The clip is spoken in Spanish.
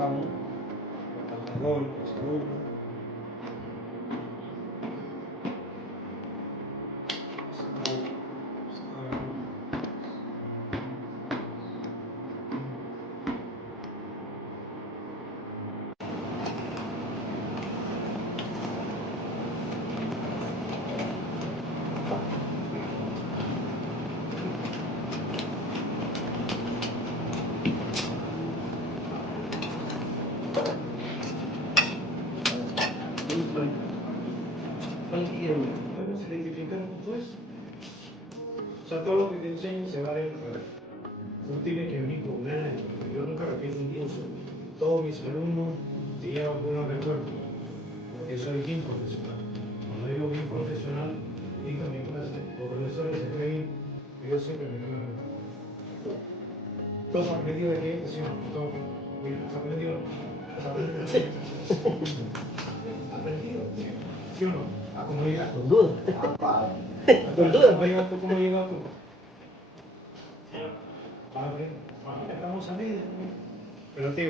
pasamos, el gol, el segundo. Se identifican con todo eso. O sea, todo lo que te enseñan se va dentro. No tiene que venir con nada. Yo nunca repito un curso. Todos mis alumnos se llevan buenos recuerdos. Porque soy bien profesional. Cuando digo bien profesional, digo en mi clase, los profesores se creen que yo siempre me digo. ¿Todo aprendido de qué? Sí, todo. Mira, ¿has aprendido? ¿Has aprendido? Sí. ¿Aprendido? ¿Sí o no? ¿A cómo llegas? Con duda. Con duda. ¿Cómo llegas tú? Estamos a ver. Pero tío.